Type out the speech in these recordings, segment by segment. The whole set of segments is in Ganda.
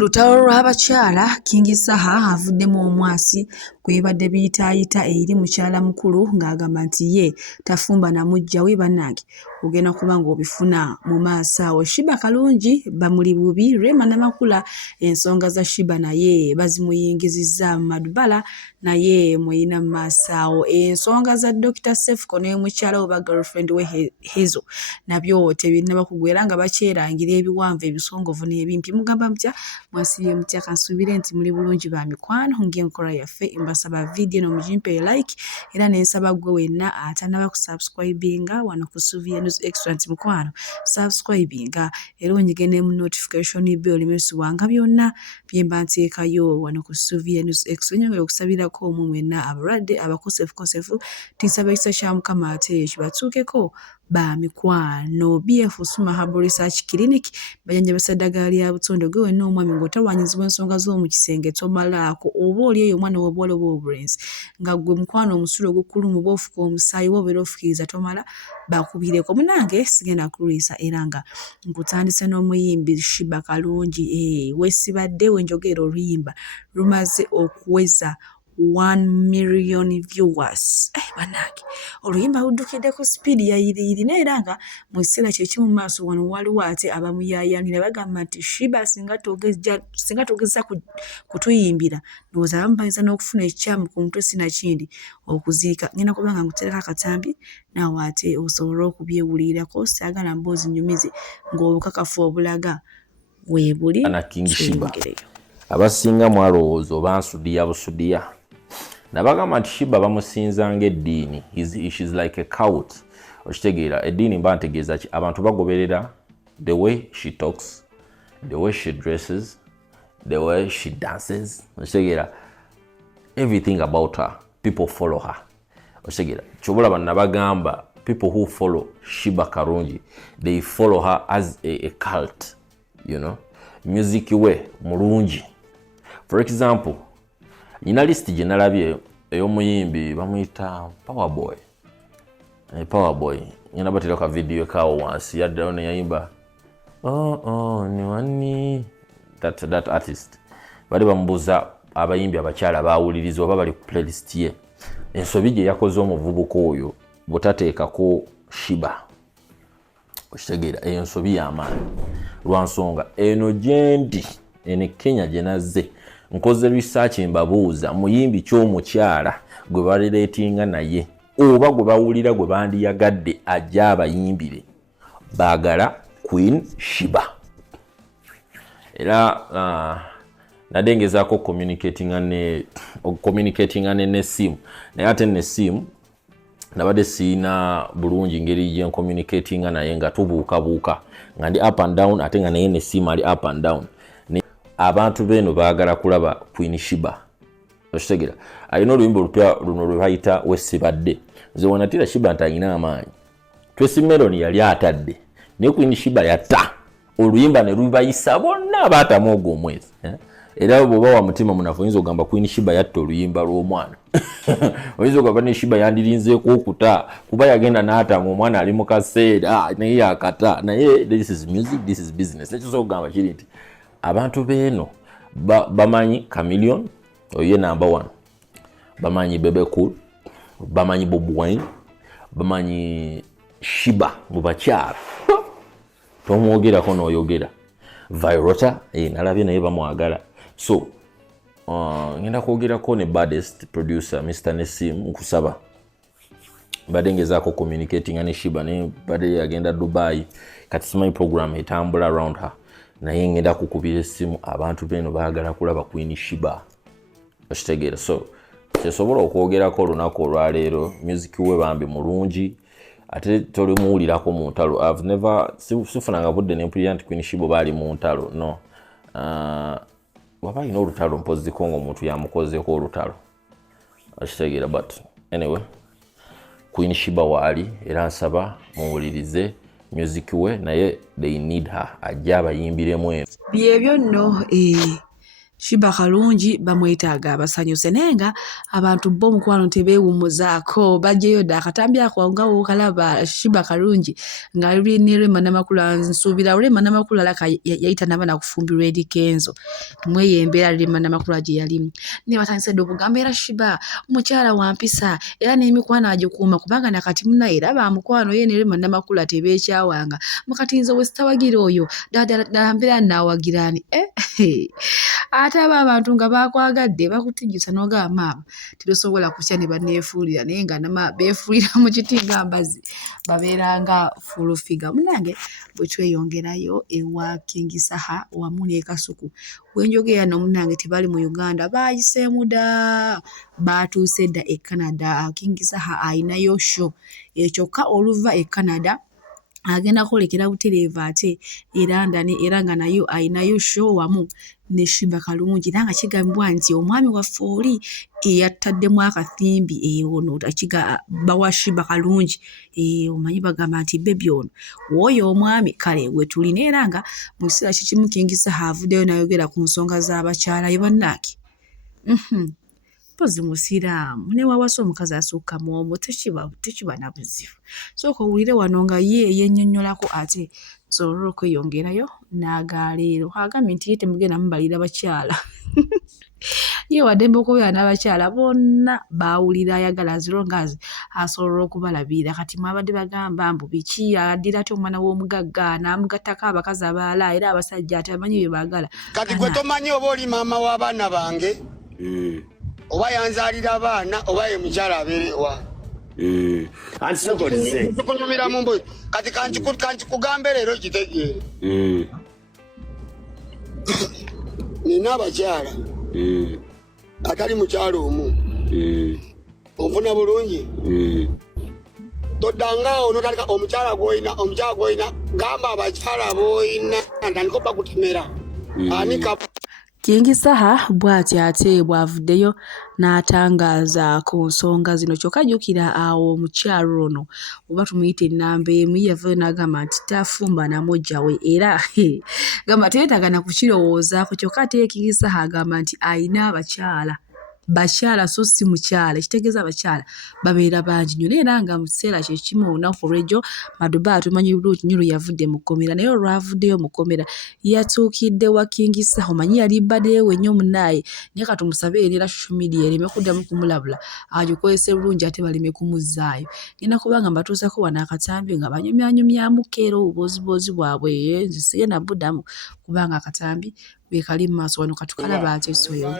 Lutalo lw'abakyala King Saha avuddemu omwasi kwebadde biyitaayita eri mukyala mukulu ng'agamba nti ye tafumba na muggya we bannange ogenda kuba ng'obifuna mu maaso awo. Sheebah Kalungi bamuli bubi Rema Namakula ensonga za Sheebah naye bazimuyingizizza mu Madubala naye muyina mu maaso awo. Ensonga za Dr. Sefuko ne mukyala oba girlfriend we Hezo nabyo tebinnaba kugwera nga bakyerangira ebiwanvu ebisongovu n'ebimpi. Mugamba mutya mwasibye mutya kansuubire nti muli bulungi ba mikwano ng'enkola yaffe mbasaba video no mugimpe like era n'ensaba gwe wenna atanaba kusubscribinga wano ku Sylvia News Extra nti mukwano subscribinga era onyige ne mu notification bell mesubwanga byonna bye mba nteekayo wano ku Sylvia News Extra. Nyongera okusabirako omwe mwenna abalwadde abakosefu tinsaba ekisa kya Mukama ate kibatuukeko ba mikwano. BF Suma Herbal Research Clinic bajanjabisa ddagala lya butonde gwe wenna omwami ng'otawanyizibwa ensonga z'omu kisenge tomalaako oba oli eyo omwana w'obuwala oba obulenzi nga gwe mukwano omusulo ogukulumu oba ofuka omusaayi oba obeera ofukiriza tomala bakubireko. Munange sigenda kulwisa era nga nkutandise n'omuyimbi Sheebah Kalungi wesibadde wenjogera oluyimba lumaze okuweza 1 million viewers. Banange oluyimba luddukidde ku speed ya yiriirina era nga mu kiseera kye kimu maaso wano waliwo ate abamuyaayanira bagamba nti Sheebah singa togeza kutuyimbira ndowooza abamu bayinza n'okufuna ekikyamu ku mutwe sinakindi okuziika. Ngenda kuba nga nkutereka akatambi naawe ate osobole okubyewulirirako saagala mboozi nyumize ng'obukakafu obulaga weebuli ana King Sheebah abasinga mwalowooza oba nsudiya busudiya nabagamba nti Sheebah bamusinza ng'eddiini. She's like a cult. Okitegeera eddiini mba ntegeeza ki abantu bagoberera the way she talks, the way she dresses, the way she dances. Okitegeera everything about her people follow her. Okitegeera kyobulaba nabagamba people who follow Sheebah Kalungi they follow her as a cult, you know. Music we mulungi. For example, nina list gye nalabye ey'omuyimbi bamuyita Powerboy. Powerboy nina batera ka video kawo wansi yaddayo ne yayimba ni wani that artist bali bamubuuza abayimbi abakyala baawuliriza oba bali ku playlist ye ensobi gye yakoze omuvubuka oyo butateekako Sheebah. Okitegeera eyo nsobi y'amaanyi lwansonga eno gyendi ene Kenya gye nazze nkoze research mbabuuza muyimbi ky'omukyala gwe balereetinga naye oba gwe bawulira gwe bandiyagadde ajja abayimbire baagala Queen Sheebah. Era nadengezaako communicatinga ne simu naye ate ne simu nabadde siina bulungi ngeri gye communicatinga naye nga tubuukabuuka nga ndi up and down ate nga naye ne simu ali up and down. Abantu beno baagala kulaba Queen Sheebah. Okitegeera alina oluyimba olupya luno lwe bayita wesibadde. Nze wanatira Sheebah nti alina amaanyi. Tracy Melon yali atadde ne Queen Sheebah yatta oluyimba ne lubayisa bonna abaatamu ogwo omwezi. Era bw'oba wa mutima munafu oyinza ogamba Queen Sheebah yatta oluyimba lw'omwana. Oyinza ogamba ne Sheebah yandirinzeeko okuta kuba yagenda n'atanga omwana ali mu kaseera naye yakata naye this is music, this is business. Nekyo ogamba kiri nti abantu beno bamanyi Chameleon oye number 1, bamanyi Bebe Cool, bamanyi Bob Wine, bamanyi Sheebah mu bakyala tomwogerako n'oyogera Virota nalabye naye bamwagala. So ngenda kwogerako ne baddest producer Mr. Nessim nkusaba badde ngezaako communicating ne Sheebah ne badde yagenda Dubai kati simanyi program etambula around her naye ngenda kukubira essimu abantu beno baagala kulaba Queen Sheebah. Okitegeera so kyesobola okwogerako olunaku olwaleero music we bambi mulungi ate tolimuwulirako mu ntalo. I've never sifunanga budde nempulira nti Queen Sheebah baali mu ntalo no. Waba alina olutalo mpoziko ng'omuntu yamukozeeko olutalo. Okitegeera but anyway Queen Sheebah waali era nsaba muwulirize music we naye they need her ajja abayimbiremu eno byebyo nno Shiba Kalungi bamwetaaga abasanyuse naye nga abantu bo mukwano tebeewummuzaako bajjeyo dda akatambi ako nga wookalaba Shiba Kalungi ng'ali ne Rema Namakula nsuubira Rema Namakula alaka yayita n'abaana kufumbirwa eri Kenzo mweye embeera Rema Namakula gye yalimu ne batandise dda okugamba era Shiba mukyala wa mpisa era n'emikwano agikuuma kubanga nakati munaye era ba mukwano ye ne Rema Namakula tebeekyawanga mukati nze we sitawagira oyo ddala mbeera nnaawagirani ate abo abantu nga bakwagadde bakutijjusa n'ogamba maama tetusobola kutya ne banneefuulira naye nga beefuulira mu kiti nga mbazi babeeranga fulufiga munange bwe tweyongerayo ewa King Saha wamu ne Kasuku wenjogera no munange tebali mu Uganda baayiseemu dda baatuuse dda e Canada King Saha ayinayo show ekyokka oluva e Canada agenda kwolekera butereeva ate era nga nayo ayinayo show wamu ne Shiba Kalungi era nga kigambibwa nti omwami waffe oli eyattaddemu akathimbi ono bawa Shiba Kalungi omanyi bagamba nti bebi ono w'oyo omwami kale we tulina era nga mu kiseera kikimu King Saha avuddeyo n'ayogera ku nsonga z'abakyala bannaaki mpozi musiraamu ne wawasa omukazi asukka mu omwo tekiba na buzibu sooka owulire wano nga ye yennyonnyolako ate nsobola okweyongerayo n'agaleero agambye nti ye temugenda mubalira bakyala ye waddembe okubeera n'abakyala bonna baawulira ayagala zirongazi asobola okubalabirira kati mwabadde bagamba mbu biki addira ate omwana w'omugagga n'amugattako abakazi abalala era abasajja ate amanyi bye baagala kati gwe tomanyi oba oli maama w'abaana bange oba yanzalira abaana oba ye mukyala abeerewa antisokolizekunyumira mu mbuyi kati kankikugambe leero kitegeere nina abakyala atali mukyala omu onfuna bulungi toddangaawo notalika omukyala gw'oyina gamba abakyala b'oyina ntandika bakutemera anika King Saha bw'ati ate bw'avuddeyo n'atangaaza ku nsonga zino kyokka jjukira awo omukyalo ono oba tumuyite ennamba emu yavaayo n'agamba nti tafumba na mujja we era gamba teyeetaaga na kukirowoozaako kyokka ate King Saha agamba nti ayina bakyala so si mukyala ekitegeeza abakyala babeera bangi nnyo naye era nga mu kiseera kye kimu olunaku olw'ejjo Maduba tumanyi bulungi nnyo yavudde mu kkomera naye olwavuddeyo mu kkomera yatuukidde wa King Saha omanyi yali baddeyo we nnyo munaaye naye ka tumusabe era social media ereme kuddamu kumulabula agikozese bulungi ate baleme kumuzzaayo ngenda kubanga mbatuusako wano akatambi nga banyumyanyumyamu keero obuboozi bwabwe nze sigenda buddamu kubanga akatambi bekali mu maaso wano katukalaba ate soyo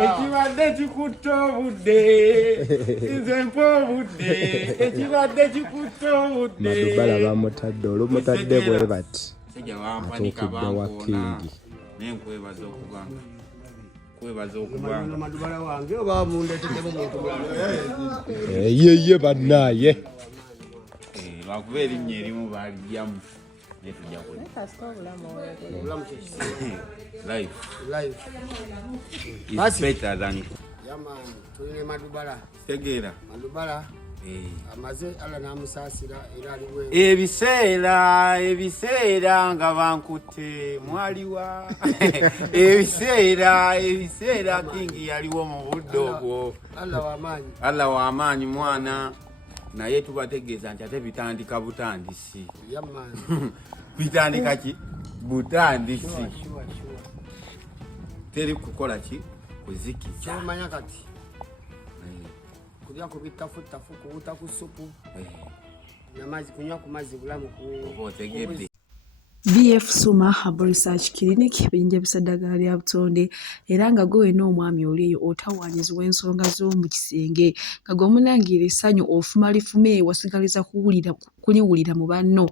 ekibadde kikutte obudde nze mpa obudde ekibadde kikutte obudde Madubala bamutadde olumutadde bwe bati atuukidde wa Kingi nenkwebaza okubanga Madubala wange oba mundeetedde muntu yeye bannaaye lwakuba erinnya erimu baalijjamu naye tujja life is better than yamaani tuline Madubala tegeera Madubala amaze ala n'amusaasira era aliwe ebiseera nga bankutte mwaliwa ebiseera Kingi yaliwo mu budde obwo Allah w'amaanyi mwana naye tubategeeza nti ate bitandika butandisi bitandika ki butandisi teri kukola ki kuzikiza omanya kati kulya ku bitafu kuwuta ku supu n'amazzi kunywa ku mazzi bulamu otegedde BF Suma Herbal Research Clinic binja bisadagala lya butonde era nga gwe n'omwami oli eyo otawaanyizibwa ensonga z'omu kisenge nga gwomunangira essanyu ofumalifume wasigaliza kuliwulira mu banno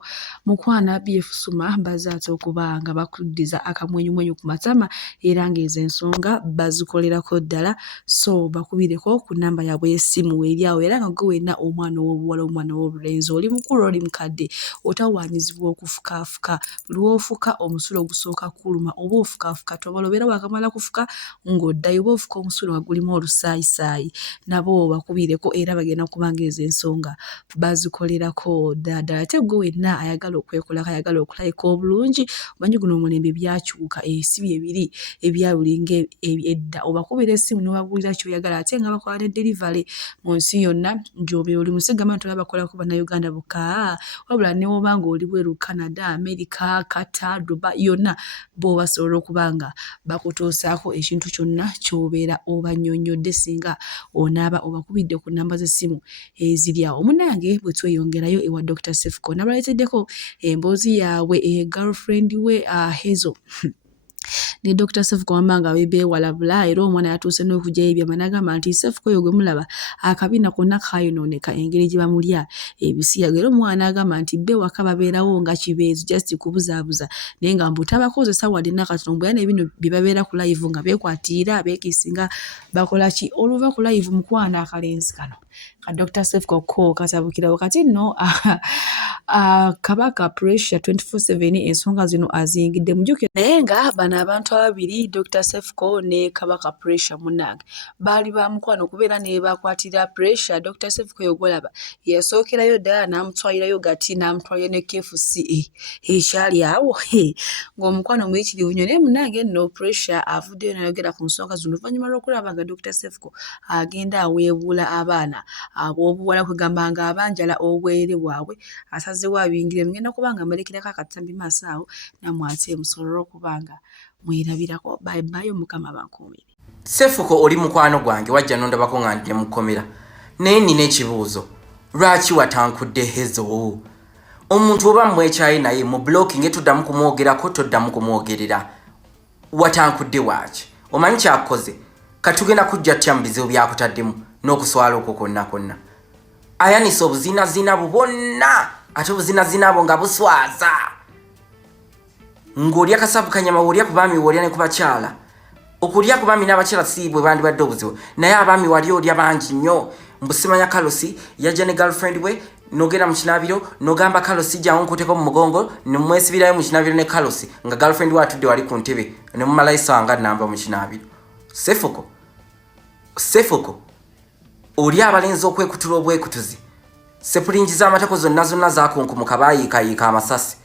mukwana BF Suma bazaate okuba nga bakuddiza akamwenyumwenyu ku matama era ng'ezo ensonga bazikolerako ddala so bakubireko ku nnamba yaabwe y'essimu eri awo era nga gwe wenna omwana ow'obuwala omwana w'obulenzi oli mukulu oli mukadde otawaanyizibwa okufukaafuka lwofuka omusulo gusooka kuluma oba ofukaafuka tobala obeera wakamala kufuka ng'oddayo oba ofuka omusulo nga gulimu olusaayisaayi nabo bakubireko era bagenda kubanga ezo ensonga bazikolerako ddala ate gwe wenna ayagala okwekolako ayagala okulayika obulungi omanyi guno omulembe byakyuka esibi ebiri ebyawulinga edda obakubira essimu n'obabuulira ky'oyagala ate nga bakola ne delivery mu nsi yonna njobe oli musigama tolabakolako bannayuganda bokka wabula ne woba nga oli bweru Canada, America, Qatar, Dubai yonna bo basobola okuba nga bakutuusaako ekintu kyonna ky'obeera obannyonnyodde singa onaaba obakubidde ku nnamba z'essimu eziri awo. Munnange bwe tweyongerayo ewa Dr. Sefuko nabaleeteddeko emboozi yaabwe girlfriend we Hazel ne Dr. Sefuko wamanga beewalabula era omwana yatuuse n'okugyayo ebyama n'agamba nti Sefuko oyo gwe mulaba akabina konna kayonooneka engeri gye bamulya ebisiyaga era omwana agamba nti be waka babeerawo nga kibeezu just kubuzaabuza naye nga mbu tabakozesa wadde nakatono mbu yana ebino bye babeera ku live nga beekwatiira beekiisinga bakola ki oluva ku live mukwana akalenzi kano ka Dr. Sefuko ko kasabukirawo kati nno Kabaka Pressure 24/7 ensonga zino aziyingidde mujjukire naye nga bano abantu ababiri Dr. Sefuko ne Kabaka Pressure munnange baali bamukwano okubeera ne bakwatira Pressure Dr. Sefuko yogolaba yasookerayo ddala n'amutwalirayo gati n'amutwalira ne KFC ekyali awo ng'omukwano muyitirivu nnyo naye munnange nno Pressure avuddeyo n'ayogera ku nsonga zino oluvannyuma lw'okulaba nga Dr. Sefuko agenda aweebuula abaana ab'obuwala kwegamba nga abanjala obwere bwabwe asazeewo abiyingire mugenda kubanga mbalekirako akatambi maaso awo namwate musobole okubanga mwerabirako bayo mukama bankuumire. Sefuko oli mukwano gwange wajja nondabako nga ndi mukomera naye nina ekibuuzo lwaki watankudde Hazel omuntu oba mwekyayi naye mu blocking tuddamu kumwogerako toddamu kumwogerera watankudde waaki omanyi kyakoze katugenda kujja tya mu bizibu byakutaddemu n'okuswala okwo konna ayanisa obuzinazina bwonna ate obuzinazina bwo nga buswaza ng'olya kasavu kanyama wolya ku baami wolya ne ku bakyala okulya ku baami n'abakyala si bwe bandibadde obuzibu naye abaami wali olya bangi nnyo mbusimanya Kalosi yajja ne girlfriend we nogera mu kinaabiro nogamba Kalosi jangu nkuteko mu mugongo ne mwesibirayo mu kinaabiro ne Kalosi nga girlfriend we atudde wali ku ntebe ne mumalayisa wanga namba mu kinaabiro. Sefuko oli abalenzi okwekutula obwekutuzi sepulingi z'amatako zonna zonna zakunkumuka bayiikayiika amasasi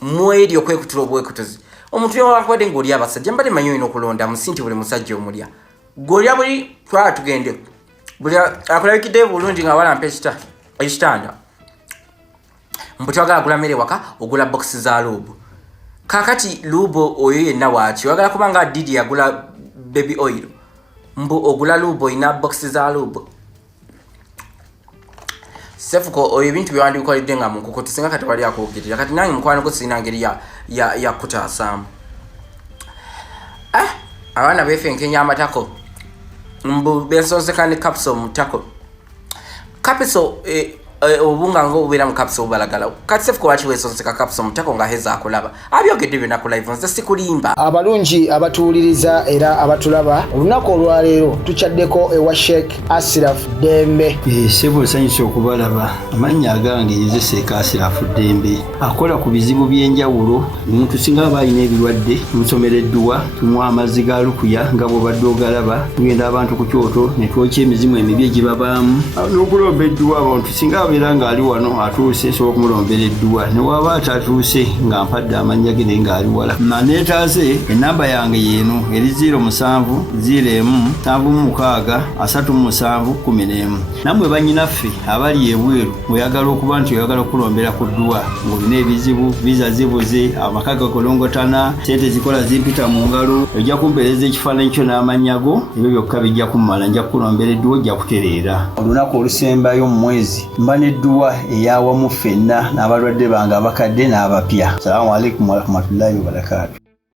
mweri okwekutula obwekutuzi omuntu yowakwade ng'oli abasajja mbale manyi olina okulonda musi nti buli musajja omulya gw'olya buli twala tugende buli akulabikidde bulungi nga walampa ekitanda mbu twagala gula mmere waka ogula bokisi za lubu kakati lubu oyo yenna waaki oyagala kuba nga Didi yagula baby oil mbu ogula lubu oyina bokisi za lubu. Sefuko oyo ebintu byewandibikoledde nga munkoko tusinga kati wali akwogerera kati nange mukwano gwo sirina ngeri ya kutaasaamu. Abaana beefenkenya amatako mbu bensonseka ne capsule mu ttako capsule obunga ng'obubeera mu capsule bubalagala kati Sefuko lwaki weesonseka capsule mu ttako nga Hazel akulaba abyogedde byonna ku live nze sikulimba. Abalungi abatuwuliriza era abatulaba olunaku olwaleero tukyaddeko ewa Sheikh Ashraf Dembe. Sebo sanyusa okubalaba amannya agange yezeseeka Ashraf Dembe akola ku bizibu by'enjawulo omuntu singa aba alina ebirwadde tumusomereddwa tumuwa amazzi ga lukuya nga bw'obadde ogalaba tugenda abantu ku kyoto ne twokya emizimu emibi egibabaamu n'okulomba edduwa abantu singa abeera ng'ali wano atuuse sobola okumulombera edduwa ne waba atatuuse nga mpadde amannya ge naye ng'ali wala neetaase ennamba yange yeeno eri 0701763711 nammwe bannyinaffe abali ebweru oyagala okuba nti oyagala okulombera ku dduwa ng'olina ebizibu viza zibuze amaka gakolongotana sente zikola zimpita mu ngalo ojja kumpeereza ekifaananyi kyo n'amannya go ebyo byokka bijja kummala nja kukulombera edduwa ojja kutereera olunaku olusembayo mu mwezi mba n'edduwa eyawamu ffenna n'abalwadde bange abakadde n'abapya. Salaamu alaikum warahmatullahi wabarakatuh.